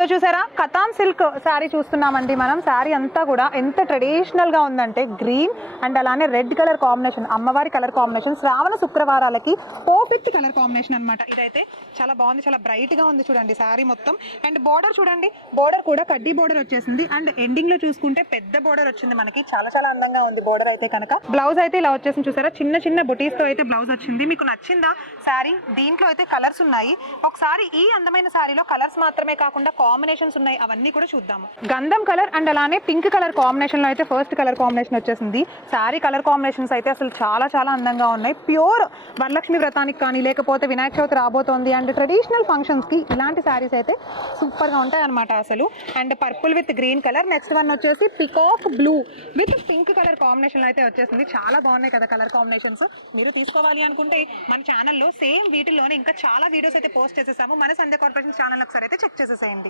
So చూసారా katan silk sari చూస్తున్నామండి మనం. శారీ అంతా కూడా ఎంత ట్రెడిషనల్ గా ఉందంటే గ్రీన్ అండ్ అలానే రెడ్ కలర్ కాంబినేషన్, అమ్మవారి కలర్ కాంబినేషన్, శ్రావణ శుక్రవారాలకి పర్ఫెక్ట్ కలర్ కాంబినేషన్ అనమాట. ఇదైతే చాలా బాగుంది, చాలా బ్రైట్ గా ఉంది చూడండి శారీ మొత్తం. అండ్ బోర్డర్ చూడండి, బోర్డర్ కూడా కడ్డీ బోర్డర్ వచ్చేసింది. అండ్ ఎండింగ్ లో చూసుకుంటే పెద్ద బోర్డర్ వచ్చింది మనకి, చాలా చాలా అందంగా ఉంది బోర్డర్ అయితే కనుక. బ్లౌజ్ అయితే ఇలా వచ్చేసింది చూసారా, చిన్న చిన్న బుటీస్ తో అయితే బ్లౌజ్ వచ్చింది. మీకు నచ్చిందా శారీ? దీంట్లో అయితే కలర్స్ ఉన్నాయి. ఒకసారి ఈ అందమైన శారీలో కలర్స్ మాత్రమే కాకుండా కాంబినేషన్స్ ఉన్నాయి, అవన్నీ కూడా చూద్దాము. గంధం కలర్ అండ్ అలానే పింక్ కలర్ కాంబినేషన్ లో అయితే ఫస్ట్ కలర్ కాంబినేషన్ వచ్చేసింది. శారీ కలర్ కాంబినేషన్స్ అయితే అసలు చాలా చాలా అందంగా ఉన్నాయి. ప్యూర్ వరలక్ష్మి వ్రతానికి కానీ లేకపోతే వినాయక చవితి రాబోతోంది అండ్ ట్రెడిషనల్ ఫంక్షన్స్ కి ఇలాంటి శారీస్ అయితే సూపర్ గా ఉంటాయి అనమాట అసలు. And purple with green colour, next one వచ్చేసి peacock blue with pink colour combination లో అయితే వచ్చేసింది. చాలా బాగున్నాయి కదా కలర్ కాంబినేషన్స్. మీరు తీసుకోవాలి అనుకుంటే మన ఛానల్లో సేమ్ వీటిల్లోనే ఇంకా చాలా వీడియోస్ అయితే పోస్ట్ చేసేసాము. మన సంధ్య కార్పొరేషన్ ఛానల్ ఒకసారి అయితే చెక్ చేసేసేయండి.